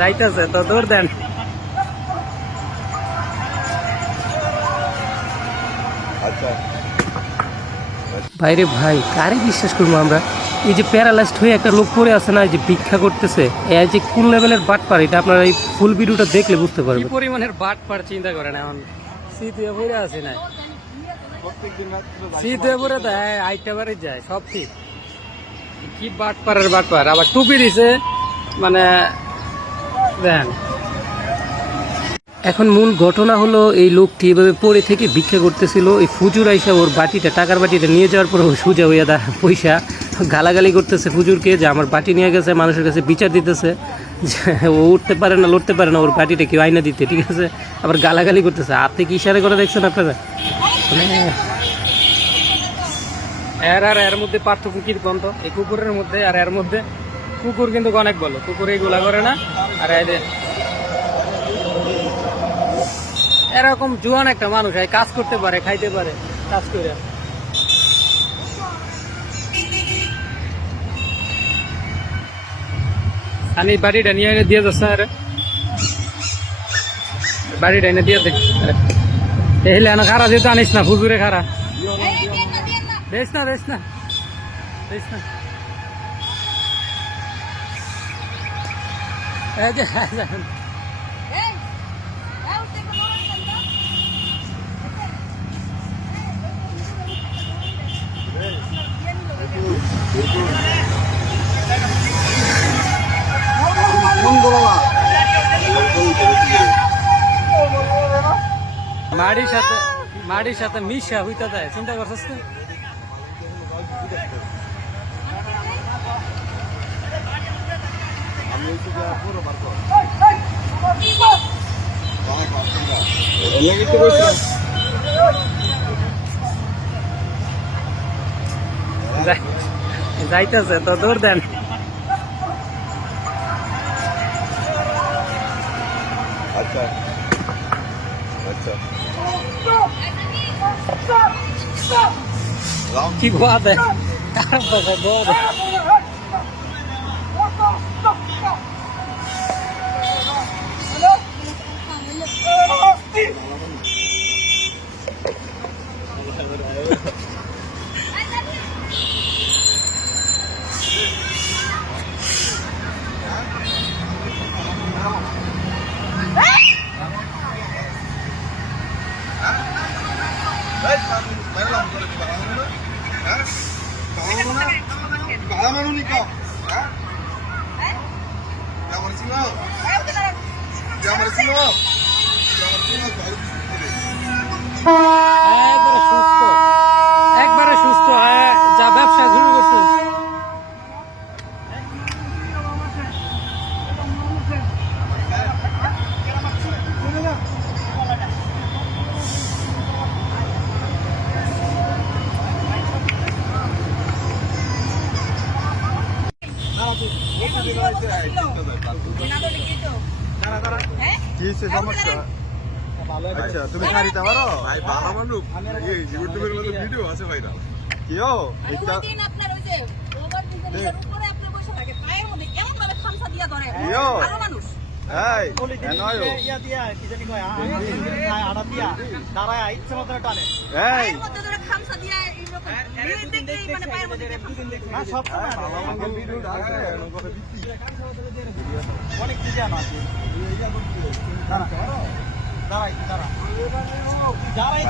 যাইতেছে তো দৌড় দেন। ভাইরে ভাই, কারে বিশ্বাস করবো আমরা? এই যে প্যারালাইজড হয়ে একটা লোক পড়ে আছে না, এই যে ভিক্ষা করতেছে, এই যে কোন লেভেলের বাট পার, এটা আপনারা এই ফুল ভিডিওটা দেখলে বুঝতে পারবেন কি পরিমাণের বাট পার। চিন্তা করেন, এখন শীত হয়ে পড়ে আছে না, শীত হয়ে পড়ে দেয়, আইটা বাড়ি যায়, সব ঠিক। কি বাট পারের বাট পার, আবার টুপি দিছে, মানে দেখেন। এখন মূল ঘটনা হলো, এই লোকটি এভাবে পড়ে থেকে ভিক্ষা করতেছিল, এই ফুজুর আইসা ওর বাটিটা, টাকার বাটিটা নিয়ে যাওয়ার পর ও সুজা হইয়া পয়সা গালাগালি করতেছে ফুজুরকে, যে আমার বাটি নিয়ে গেছে, মানুষের কাছে বিচার দিতেছে যে ও উঠতে পারে না, লড়তে পারে না, ওর বাটিটা কেউ আইনা দিতে, ঠিক আছে। আবার গালাগালি করতেছে, আপনি কি ইশারা করে দেখছেন আপনারা? এর মধ্যে পার্থক্য কি বন্ধ, এই কুকুরের মধ্যে আর এর মধ্যে? কুকুর কিন্তু অনেক বলো, কুকুর এইগুলা করে না। আর এরকম জোয়ান একটা মানুষ কাজ করতে পারে, খাইতে পারে, কাজ করে। আমি বাড়িটা নিয়ে এনে দিয়ে যাচ্ছে, আরে বাড়িটা এনে দিয়ে দেখ, এলে এনে খারা যেহেতু আনিস না, ফুজুরে খারা দেখ না, দেখ না, দেখ না। এই যে মাটির সাথে মিশা হইতে দেয়, চিন্তা করছিস তো? যাইতেছে তো দৌড় দেন। আচ্ছা আচ্ছা, কি বাত है, কার বাবা দৌড়। একবারে সুস্থ, যা ব্যবসা শুরু করছে। আচ্ছা তুমি খাইতে পারো ভাই, ভালো মানুষ ইউটিউবের মধ্যে ভিডিও আছে ভাইরাল। কিও এটা আপনার ওই যে ওভার ডিজাইনের উপরে আপনি বসে থাকে, পায়ের মধ্যে এমন ভাবে খামসা দিয়া ধরে, ভালো মানুষ। এই এনয়ো ইয়া দিয়া কি জানি কয়, আড়া দিয়া দাঁড়ায় ইচ্ছে মতো টানে, এই মধ্যে ধরে খামসা দিয়া এইরকম দেখি, মানে পায়ের মধ্যে না সব সময় আমাকে ভিডিও আছে কথা দিচ্ছি, অনেক কি জানা আছে এইটা করতে দাঁড়া দাঁড়াই দাঁড়া দাঁড়াই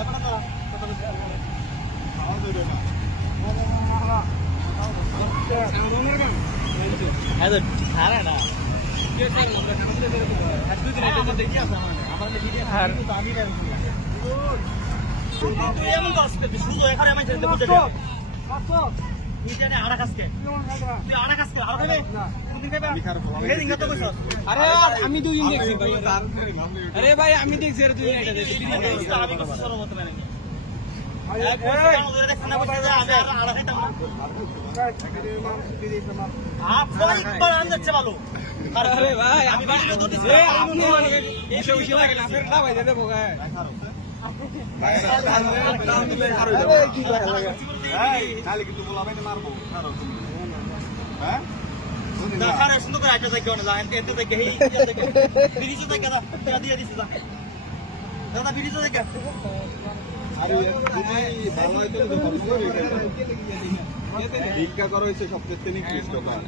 এখন দাঁড়া কথা বলতে আওয়াজ দেবে না হ্যাঁ আরে না কে স্যার আমরা কামতে বের করব আর দুই দিন এটা দেখি আছে আমাদের ভিডিও আর তো আমি না তুই এমন কাজ করবি শুধু এখানে আমি যেতে বুঝে যাবে আচ্ছা তুই জানে আড়া কাজকে তুই আড়া কাজকে আর দেবে না তুমি দেবে এই দিন কত কইছস আরে আমি দুই দিন দেখছি ভাই আরে ভাই আমি দেখছি এর দুই দিন এটা দেখছি আমি কত সরো মত মানে এক বছর আমাদের এখানে বসে যায় আমি আড়া খাইতাম না আপনি একবার আন যাচ্ছে ভালো আরে ভাই আমি ভিডিও তো দিছি আপনি এসে উঠে লাগে না ফের না ভাই দে দেবো গায় ভাই দাম দিলে আর হইলো কি লাগে এই খালি কিন্তু বলা ভাই মারবো ছাড়ো তুমি হ্যাঁ না খারে সুন্দর করে একটা জায়গা না এতে এতে জায়গা এই জায়গা ব্রিজে জায়গা দা দিয়ে দিছে দাদা ব্রিজে জায়গা আরে তুমি ভালো হয়তো ভিক্ষা করা হয়েছে সবচেয়ে নিকৃষ্ট কাজ